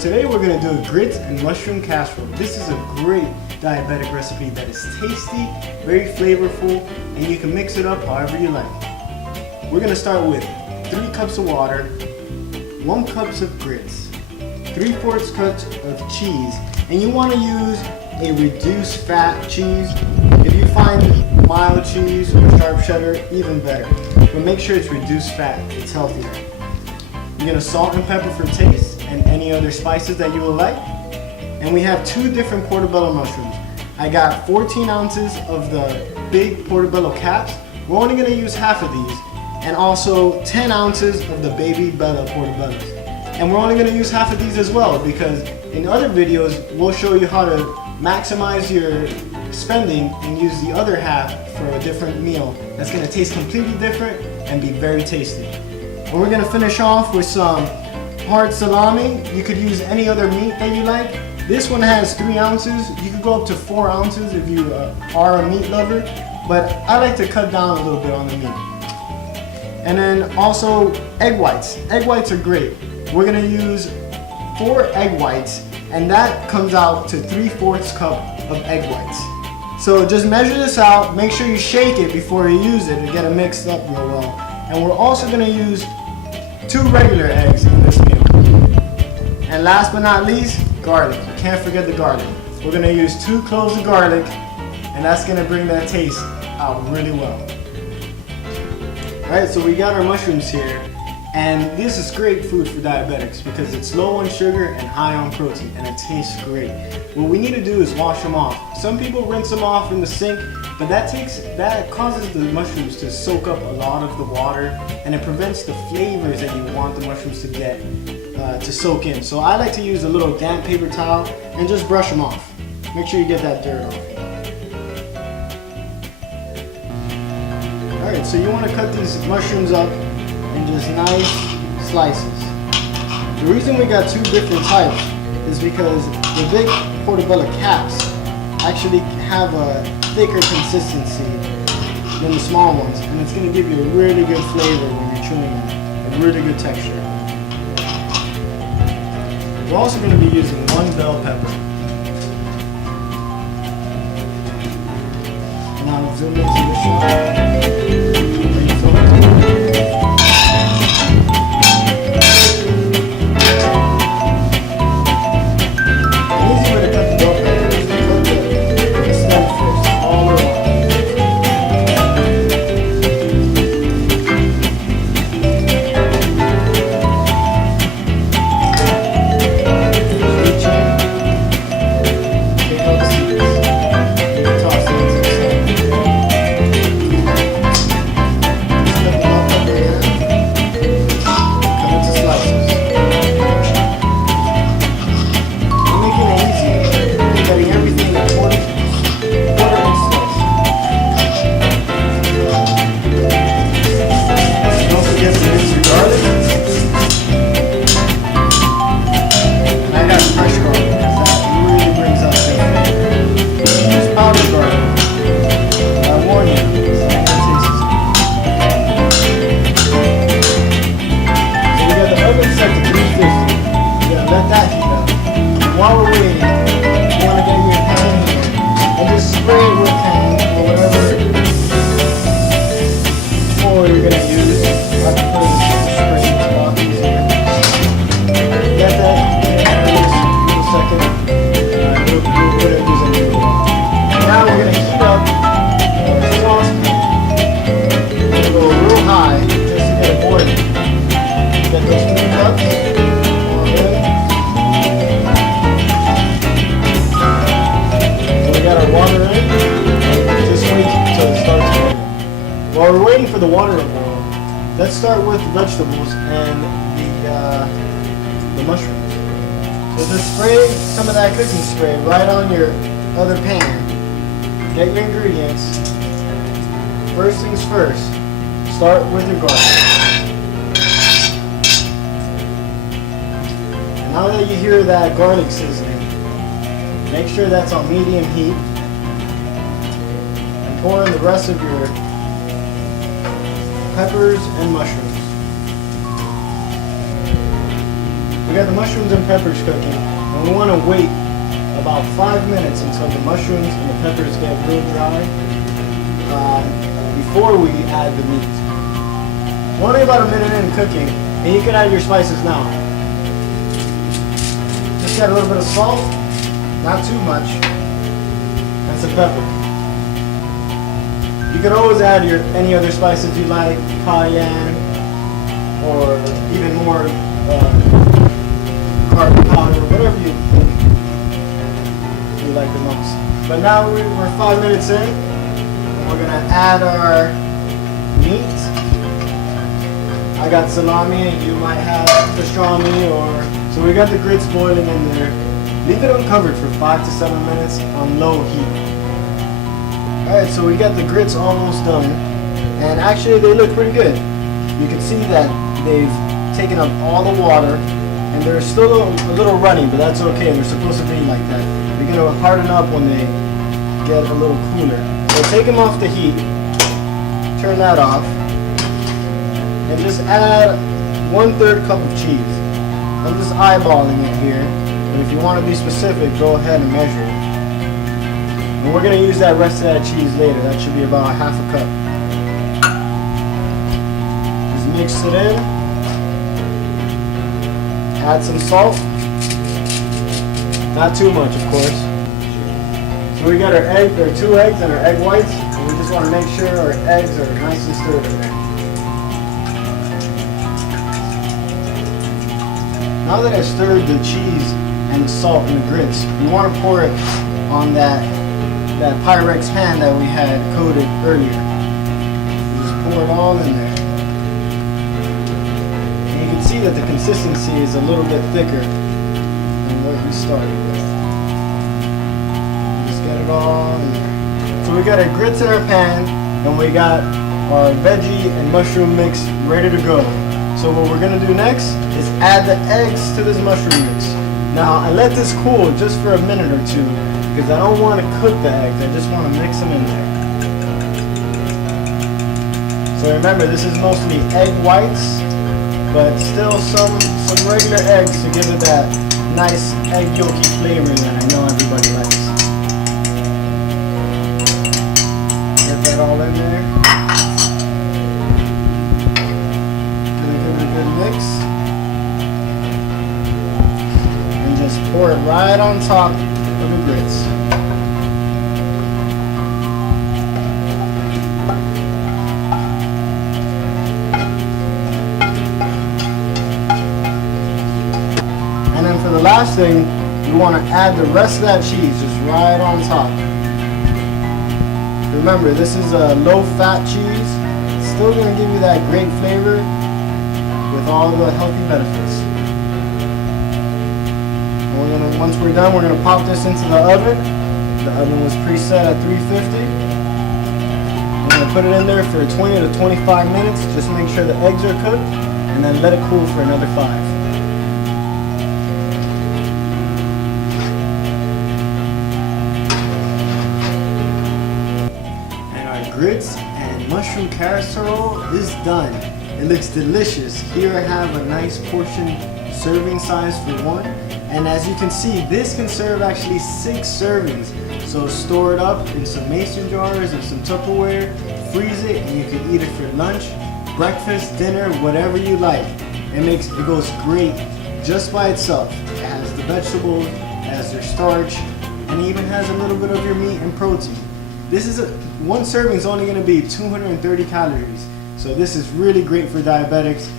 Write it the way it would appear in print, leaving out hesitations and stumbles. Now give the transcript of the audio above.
today we're going to do a grits and mushroom casserole. This is a great diabetic recipe that is tasty, very flavorful, and you can mix it up however you like. We're going to start with 3 cups of water, 1 cup of grits, 3/4 cups of cheese, and you want to use a reduced fat cheese. If you find mild cheese or sharp cheddar, even better, but make sure it's reduced fat, it's healthier. You're going to salt and pepper for taste and any other spices that you will like. And we have 2 different portobello mushrooms. I got 14 ounces of the big portobello caps. We're only going to use half of these, and also 10 ounces of the baby bella portobellos. And we're only going to use half of these as well, because in other videos we'll show you how to maximize your spending and use the other half for a different meal that's going to taste completely different and be very tasty. And we're going to finish off with some hard salami. You could use any other meat that you like. This one has 3 ounces. You could go up to 4 ounces if you are a meat lover, but I like to cut down a little bit on the meat. And then also egg whites. Egg whites are great. We're going to use 4 egg whites, and that comes out to 3/4 cup of egg whites. So just measure this out. Make sure you shake it before you use it to get it mixed up real well. And we're also going to use 2 regular eggs in this meal. And last but not least, garlic. You can't forget the garlic. We're going to use 2 cloves of garlic, and that's going to bring that taste out really well. Alright, so we got our mushrooms here, and this is great food for diabetics because it's low on sugar and high on protein, and it tastes great. What we need to do is wash them off. Some people rinse them off in the sink, but that causes the mushrooms to soak up a lot of the water, and it prevents the flavors that you want the mushrooms to get to soak in. So I like to use a little damp paper towel and just brush them off. Make sure you get that dirt off. Alright, so you want to cut these mushrooms up in just nice slices. The reason we got 2 different types is because the big portobello caps actually have a thicker consistency than the small ones, and it's going to give you a really good flavor when you're chewing them, a really good texture. We're also going to be using 1 bell pepper. Now zoom into the shot. While we're waiting, you want to get your pan here and just spray it with pan or whatever oil you're going to use. I prefer to spray it a lot easier. Get that in just a second. We'll put it in the oil. Now we're going to heat up our saucepan. We're going to go real high just to get it boiling. Get those 3 cups. Water in, just wait until it starts boiling. While we're waiting for the water to boil, let's start with the vegetables and the mushrooms. So just spray some of that cooking spray right on your other pan. Get your ingredients. First things first, start with your garlic. And now that you hear that garlic sizzling, make sure that's on medium heat. Pour in the rest of your peppers and mushrooms. we got the mushrooms and peppers cooking, and we want to wait about 5 minutes until the mushrooms and the peppers get real dry before we add the meat. We're only about a minute in cooking, and you can add your spices now. Just add a little bit of salt, not too much, and some pepper. You can always add any other spices you like, cayenne, or even more garlic powder, whatever you like the most. But now we're 5 minutes in, and we're gonna add our meat. I got salami, you might have pastrami, so we got the grits boiling in there. Leave it uncovered for 5 to 7 minutes on low heat. Alright, so we got the grits almost done, and actually they look pretty good. You can see that they've taken up all the water, and they're still a little runny, but that's okay. They're supposed to be like that. They're going to harden up when they get a little cooler. So take them off the heat, turn that off, and just add 1/3 cup of cheese. I'm just eyeballing it here, but if you want to be specific, go ahead and measure it. And we're going to use that rest of that cheese later. That should be about 1/2 cup. Just mix it in. Add some salt. Not too much, of course. So we got our 2 eggs and our egg whites, and we just want to make sure our eggs are nice and stirred in there. Now that I stirred the cheese and the salt and the grits, we want to pour it on that Pyrex pan that we had coated earlier. Just pour it all in there. And you can see that the consistency is a little bit thicker than what we started with. Just get it all in there. So we got our grits in our pan, and we got our veggie and mushroom mix ready to go. So what we're gonna do next is add the eggs to this mushroom mix. Now I let this cool just for a minute or two because I don't want to cook the eggs, I just want to mix them in there. So remember, this is mostly egg whites, but still some regular eggs to give it that nice egg yolky flavor that I know everybody likes. Get that all in there. Mix and just pour it right on top of the grits. And then for the last thing, we want to add the rest of that cheese just right on top. Remember, this is a low-fat cheese. It's still going to give you that great flavor with all the healthy benefits. And once we're done, we're going to pop this into the oven. The oven was preset at 350. We're going to put it in there for 20 to 25 minutes. Just make sure the eggs are cooked, and then let it cool for another 5. And our grits and mushroom casserole is done. It looks delicious. Here I have a nice portion serving size for one. And as you can see, this can serve actually 6 servings. So store it up in some mason jars or some Tupperware, freeze it, and you can eat it for lunch, breakfast, dinner, whatever you like. It goes great just by itself. It has the vegetables, it has their starch, and it even has a little bit of your meat and protein. This is one serving is only going to be 230 calories. So this is really great for diabetics.